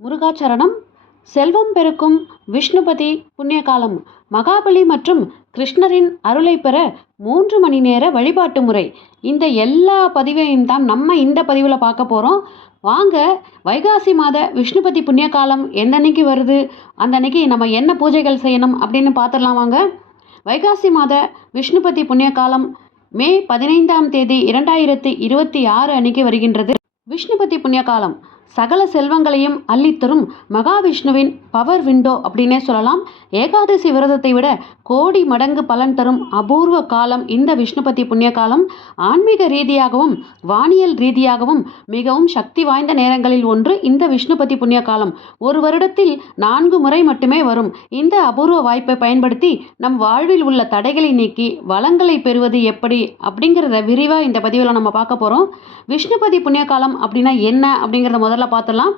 முருகாச்சரணம். செல்வம் பெருக்கும் விஷ்ணுபதி புண்ணியகாலம். மகாபலி மற்றும் கிருஷ்ணரின் அருளை பெற 3 மணி நேர வழிபாட்டு முறை. இந்த எல்லா பதிவையும் தான் நம்ம இந்த பதிவில் பார்க்க போகிறோம். வாங்க, வைகாசி மாத விஷ்ணுபதி புண்ணியகாலம் எந்த அன்னைக்கு வருது, அந்த அன்னைக்கு நம்ம என்ன பூஜைகள் செய்யணும் அப்படின்னு பார்த்துடலாம் வாங்க. வைகாசி மாத விஷ்ணுபதி புண்ணியகாலம் மே 15ஆம் தேதி 2026 அன்னைக்கு வருகின்றது. விஷ்ணுபதி புண்ணியகாலம் சகல செல்வங்களையும் அள்ளித்தரும் மகாவிஷ்ணுவின் பவர் விண்டோ அப்படின்னே சொல்லலாம். ஏகாதசி விரதத்தை விட கோடி மடங்கு பலன் தரும் அபூர்வ காலம் இந்த விஷ்ணுபதி புண்ணிய காலம். ஆன்மீக ரீதியாகவும் வானியல் ரீதியாகவும் மிகவும் சக்தி வாய்ந்த நேரங்களில் ஒன்று இந்த விஷ்ணுபதி புண்ணிய காலம். ஒரு வருடத்தில் 4 முறை மட்டுமே வரும். இந்த அபூர்வ வாய்ப்பை பயன்படுத்தி நம் வாழ்வில் உள்ள தடைகளை நீக்கி வளங்களை பெறுவது எப்படி அப்படிங்கிறத விரிவாக இந்த பதிவில் நம்ம பார்க்க போகிறோம். விஷ்ணுபதி புண்ணிய காலம் அப்படின்னா என்ன அப்படிங்கிறத முதல்ல பார்த்துடலாம்.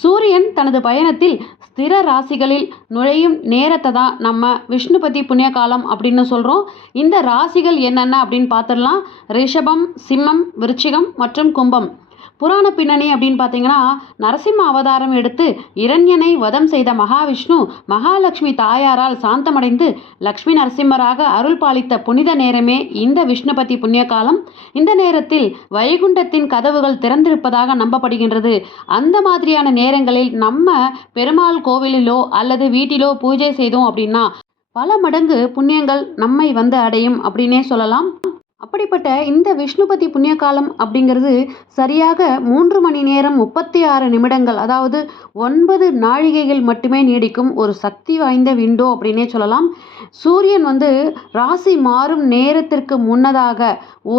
சூரியன் தனது பயணத்தில் ஸ்திர ராசிகளில் நுழையும் நேரத்தை தான் நம்ம விஷ்ணுபதி புண்ணிய காலம் அப்படின்னு சொல்கிறோம். இந்த ராசிகள் என்னென்ன அப்படின்னு பார்த்துடலாம். ரிஷபம், சிம்மம், விருச்சிகம் மற்றும் கும்பம். புராண பின்னணி அப்படின்னு பார்த்தீங்கன்னா, நரசிம்ம அவதாரம் எடுத்து இரண்யனை வதம் செய்த மகாவிஷ்ணு மகாலட்சுமி தாயாரால் சாந்தமடைந்து லக்ஷ்மி நரசிம்மராக அருள் பாலித்த புனித நேரமே இந்த விஷ்ணுபதி புண்ணிய காலம். இந்த நேரத்தில் வைகுண்டத்தின் கதவுகள் திறந்திருப்பதாக நம்பப்படுகின்றது. அந்த மாதிரியான நேரங்களில் நம்ம பெருமாள் கோவிலிலோ அல்லது வீட்டிலோ பூஜை செய்தோம் அப்படின்னா பல மடங்கு புண்ணியங்கள் நம்மை வந்து அடையும் அப்படின்னே சொல்லலாம். அப்படிப்பட்ட இந்த விஷ்ணுபதி புண்ணிய காலம் அப்படிங்கிறது சரியாக 3 மணி நேரம் 36 நிமிடங்கள், அதாவது 9 நாழிகைகள் மட்டுமே நீடிக்கும் ஒரு சக்தி வாய்ந்த விண்டோ அப்படின்னே சொல்லலாம். சூரியன் வந்து ராசி மாறும் நேரத்திற்கு முன்னதாக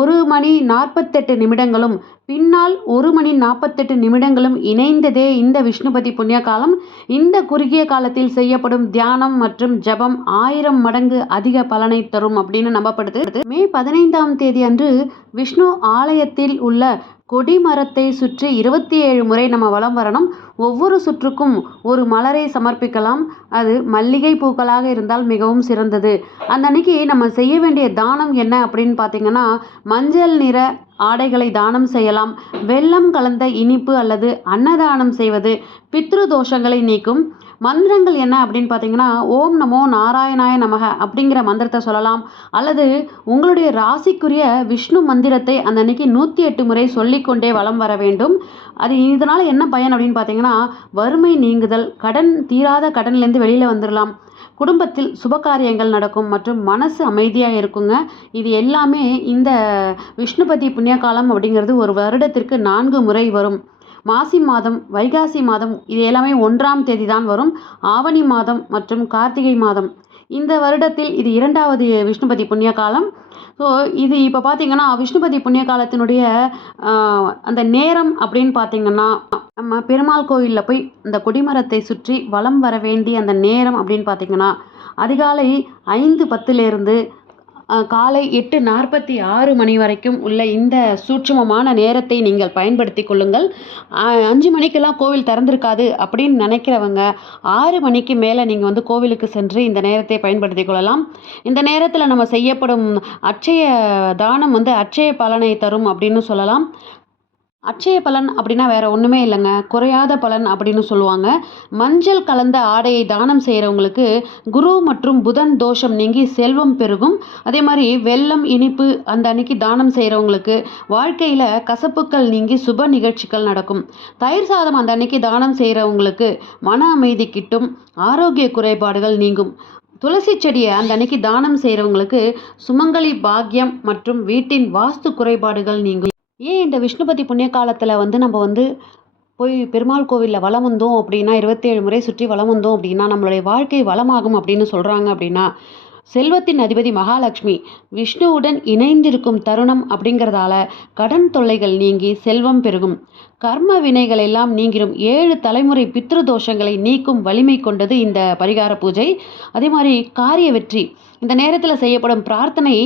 1 மணி 48 நிமிடங்களும் பின்னால் 1 மணி 48 நிமிடங்களும் இணைந்ததே இந்த விஷ்ணுபதி புண்ணிய காலம். இந்த குறுகிய காலத்தில் செய்யப்படும் தியானம் மற்றும் ஜபம் 1000 மடங்கு அதிக பலனை தரும் அப்படின்னு நம்பப்படுது. மே 15ஆம் தேதி அன்று விஷ்ணு ஆலயத்தில் உள்ள கொடிமரத்தை சுற்றி 27 முறை நம்ம வலம் வரணும். ஒவ்வொரு சுற்றுக்கும் ஒரு மலரை சமர்ப்பிக்கலாம். அது மல்லிகை பூக்களாக இருந்தால் மிகவும் சிறந்தது. அந்த அன்னைக்கு நம்ம செய்ய வேண்டிய தானம் என்ன அப்படின்னு பார்த்தீங்கன்னா, மஞ்சள் நிற ஆடைகளை தானம் செய்யலாம். வெல்லம் கலந்த இனிப்பு அல்லது அன்னதானம் செய்வது பித்ரு தோஷங்களை நீக்கும். மந்திரங்கள் என்ன அப்படின்னு பார்த்தீங்கன்னா, ஓம் நமோ நாராயணாய நமக அப்படிங்கிற மந்திரத்தை சொல்லலாம். அல்லது உங்களுடைய ராசிக்குரிய விஷ்ணு மந்திரத்தை அந்த அன்னைக்கு 108 முறை சொல்லிக்கொண்டே வலம் வர வேண்டும். இதனால் என்ன பயன் அப்படின்னு பார்த்தீங்கன்னா, வறுமை நீங்குதல், கடன் தீராத கடன்லேருந்து வெளியில் வந்துடலாம், குடும்பத்தில் சுபகாரியங்கள் நடக்கும் மற்றும் மனசு அமைதியாக இருக்குங்க. இது எல்லாமே இந்த விஷ்ணுபதி புண்ணிய காலம் அப்படிங்கிறது ஒரு வருடத்திற்கு 4 முறை வரும். மாசி மாதம், வைகாசி மாதம் இது எல்லாமே 1ஆம் தேதி தான் வரும். ஆவணி மாதம் மற்றும் கார்த்திகை மாதம். இந்த வருடத்தில் இது 2வது விஷ்ணுபதி புண்ணிய காலம். ஸோ இது இப்போ பார்த்தீங்கன்னா விஷ்ணுபதி புண்ணிய காலத்தினுடைய அந்த நேரம் அப்படின்னு பார்த்தீங்கன்னா, நம்ம பெருமாள் கோயிலில் போய் அந்த கொடிமரத்தை சுற்றி வலம் வர வேண்டிய அந்த நேரம் அப்படின்னு பார்த்தீங்கன்னா, அதிகாலை 5:10 காலை 8:46 மணி வரைக்கும் உள்ள இந்த சூட்சுமமான நேரத்தை நீங்கள் பயன்படுத்தி கொள்ளுங்கள். 5 மணிக்கெல்லாம் கோவில் திறந்திருக்காது அப்படின்னு நினைக்கிறவங்க 6 மணிக்கு மேலே நீங்கள் வந்து கோவிலுக்கு சென்று இந்த நேரத்தை பயன்படுத்தி கொள்ளலாம். இந்த நேரத்தில் நம்ம செய்யப்படும் அட்சய தானம் வந்து அட்சய பலனை தரும் அப்படின்னு சொல்லலாம். அட்சய பலன் அப்படின்னா வேற ஒன்றுமே இல்லைங்க, குறையாத பலன் அப்படின்னு சொல்லுவாங்க. மஞ்சள் கலந்த ஆடையை தானம் செய்கிறவங்களுக்கு குரு மற்றும் புதன் தோஷம் நீங்கி செல்வம் பெருகும். அதே மாதிரி வெல்லம் இனிப்பு அந்த அன்னைக்கு தானம் செய்கிறவங்களுக்கு வாழ்க்கையில் கசப்புக்கள் நீங்கி சுப நிகழ்ச்சிகள் நடக்கும். தயிர் சாதம் அந்த அன்னைக்கு தானம் செய்கிறவங்களுக்கு மன அமைதி கிட்டும், ஆரோக்கிய குறைபாடுகள் நீங்கும். துளசி செடியை அந்த அன்னைக்கு தானம் செய்கிறவங்களுக்கு சுமங்கலி பாக்கியம் மற்றும் வீட்டின் வாஸ்து குறைபாடுகள் நீங்கும். ஏன் இந்த விஷ்ணுபதி புண்ணிய காலத்தில் வந்து நம்ம வந்து போய் பெருமாள் கோவிலில் வலம் வந்தோம் அப்படின்னா, 27 முறை சுற்றி வலம் வந்தோம் அப்படின்னா நம்மளுடைய வாழ்க்கை வளமாகும் அப்படின்னு சொல்கிறாங்க அப்படின்னா, செல்வத்தின் அதிபதி மகாலட்சுமி விஷ்ணுவுடன் இணைந்திருக்கும் தருணம் அப்படிங்கிறதால கடன் தொல்லைகள் நீங்கி செல்வம் பெருகும். கர்ம வினைகள் எல்லாம் நீங்கிடும். 7 தலைமுறை பித்ரு தோஷங்களை நீக்கும் வலிமை கொண்டது இந்த பரிகார பூஜை. அதே மாதிரி காரிய வெற்றி. இந்த நேரத்தில் செய்யப்படும் பிரார்த்தனை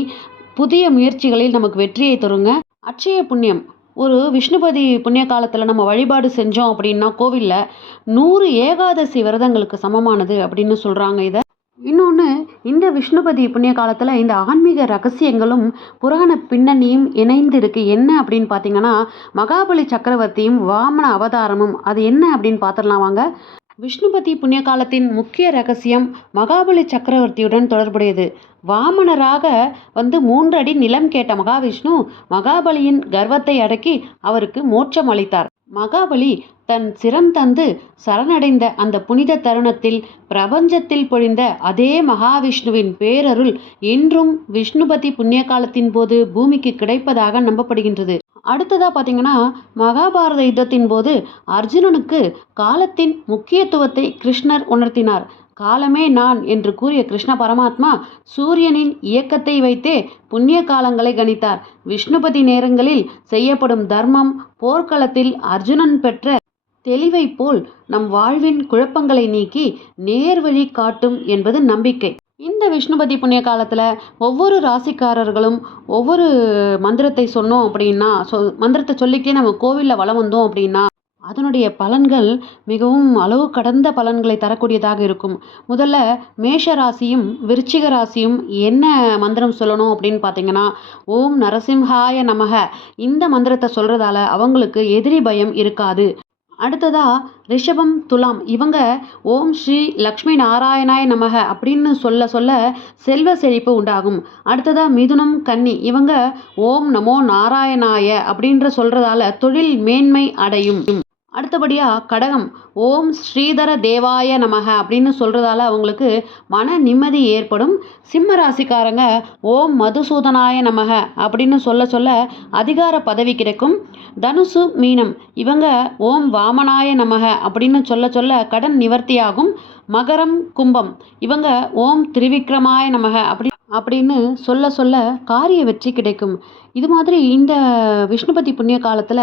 புதிய முயற்சிகளில் நமக்கு வெற்றியை தருங்க. அட்சய புண்ணியம். ஒரு விஷ்ணுபதி புண்ணிய காலத்தில் நம்ம வழிபாடு செஞ்சோம் அப்படின்னா கோவிலில் 100 ஏகாதசி விரதங்களுக்கு சமமானது அப்படின்னு சொல்கிறாங்க. இதை இன்னொன்று, இந்த விஷ்ணுபதி புண்ணிய காலத்தில் இந்த ஆன்மீக ரகசியங்களும் புராண பின்னணியும் இணைந்து இருக்கு. என்ன அப்படின்னு பார்த்தீங்கன்னா, மகாபலி சக்கரவர்த்தியும் வாமன அவதாரமும் அது என்ன அப்படின்னு பார்த்துடலாம் வாங்க. விஷ்ணுபதி புண்ணிய காலத்தின் முக்கிய ரகசியம் மகாபலி சக்கரவர்த்தியுடன் தொடர்புடையது. வாமனராக 3 அடி நிலம் கேட்ட மகாவிஷ்ணு மகாபலியின் கர்வத்தை அடக்கி அவருக்கு மோட்சம் அளித்தார். மகாபலி தன் சிரம் தந்து சரணடைந்த அந்த புனித தருணத்தில் பிரபஞ்சத்தில் பொழிந்த அதே மகாவிஷ்ணுவின் பேரருள் இன்றும் விஷ்ணுபதி புண்ணிய காலத்தின் போது பூமிக்கு கிடைப்பதாக நம்பப்படுகின்றது. அடுத்ததா பார்த்தீங்கன்னா, மகாபாரத யுத்தத்தின் போது அர்ஜுனனுக்கு காலத்தின் முக்கியத்துவத்தை கிருஷ்ணர் உணர்த்தினார். காலமே நான் என்று கூறிய கிருஷ்ண பரமாத்மா சூரியனின் இயக்கத்தை வைத்தே புண்ணிய காலங்களை கணித்தார். விஷ்ணுபதி நேரங்களில் செய்யப்படும் தர்மம் போர்க்களத்தில் அர்ஜுனன் பெற்ற தெளிவை போல் நம் வாழ்வின் குழப்பங்களை நீக்கி நேர்வழி காட்டும் என்பது நம்பிக்கை. இந்த விஷ்ணுபதி புண்ணிய காலத்தில் ஒவ்வொரு ராசிக்காரர்களும் ஒவ்வொரு மந்திரத்தை சொன்னோம் அப்படின்னா, மந்திரத்தை சொல்லிக்கிட்டே நம்ம கோவிலில் வலம் வந்தோம் அப்படின்னா அதனுடைய பலன்கள் மிகவும் அளவு கடந்த பலன்களை தரக்கூடியதாக இருக்கும். முதல்ல மேஷ ராசியும் விருச்சிக ராசியும் என்ன மந்திரம் சொல்லணும் அப்படின்னு பார்த்தீங்கன்னா, ஓம் நரசிம்ஹாய நமக. இந்த மந்திரத்தை சொல்கிறதால அவங்களுக்கு எதிரி பயம் இருக்காது. அடுத்ததா ரிஷபம் துலாம் இவங்க ஓம் ஸ்ரீ லக்ஷ்மி நாராயணாய நமக அப்படின்னு சொல்ல சொல்ல செல்வ செழிப்பு உண்டாகும். அடுத்ததா மிதுனம் கன்னி இவங்க ஓம் நமோ நாராயணாய அப்படின்ற சொல்றதால தொழில் மேன்மை அடையும். அடுத்தபடியாக கடகம் ஓம் ஸ்ரீதர தேவாய நமக அப்படின்னு சொல்கிறதால அவங்களுக்கு மன நிம்மதி ஏற்படும். சிம்ம ராசிக்காரங்க ஓம் மதுசூதனாய நமக அப்படின்னு சொல்ல சொல்ல அதிகார பதவி கிடைக்கும். தனுசு மீனம் இவங்க ஓம் வாமனாய நமக அப்படின்னு சொல்ல சொல்ல கடன் நிவர்த்தியாகும். மகரம் கும்பம் இவங்க ஓம் திரிவிக்ரமாய நமக அப்படின்னு சொல்ல சொல்ல காரிய வெற்றி கிடைக்கும். இது மாதிரி இந்த விஷ்ணுபதி புண்ணிய காலத்தில்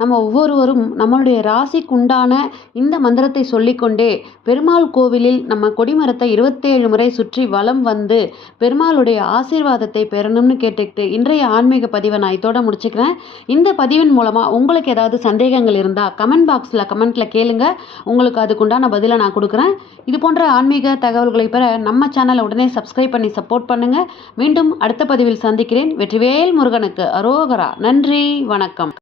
நம்ம ஒவ்வொருவரும் நம்மளுடைய ராசிக்கு உண்டான இந்த மந்திரத்தை சொல்லிக்கொண்டே பெருமாள் கோவிலில் நம்ம கொடிமரத்தை 27 முறை சுற்றி வலம் வந்து பெருமாளுடைய ஆசீர்வாதத்தை பெறணும்னு கேட்டுக்கிட்டு இன்றைய ஆன்மீக பதிவை நான் இதோட முடிச்சுக்கிறேன். இந்த பதிவின் மூலமாக உங்களுக்கு ஏதாவது சந்தேகங்கள் இருந்தால் கமெண்ட் பாக்ஸில் கமெண்ட்டில் கேளுங்க. உங்களுக்கு அதுக்குண்டான பதிலை நான் கொடுக்குறேன். இது போன்ற ஆன்மீக தகவல்களை பெற நம்ம சேனலை உடனே சப்ஸ்கிரைப் பண்ணி சப்போர்ட் பண்ணுங்கள். மீண்டும் அடுத்த பதிவில் சந்திக்கிறேன். வெற்றிவேல் முருகனுக்கு அரோகரா. நன்றி, வணக்கம்.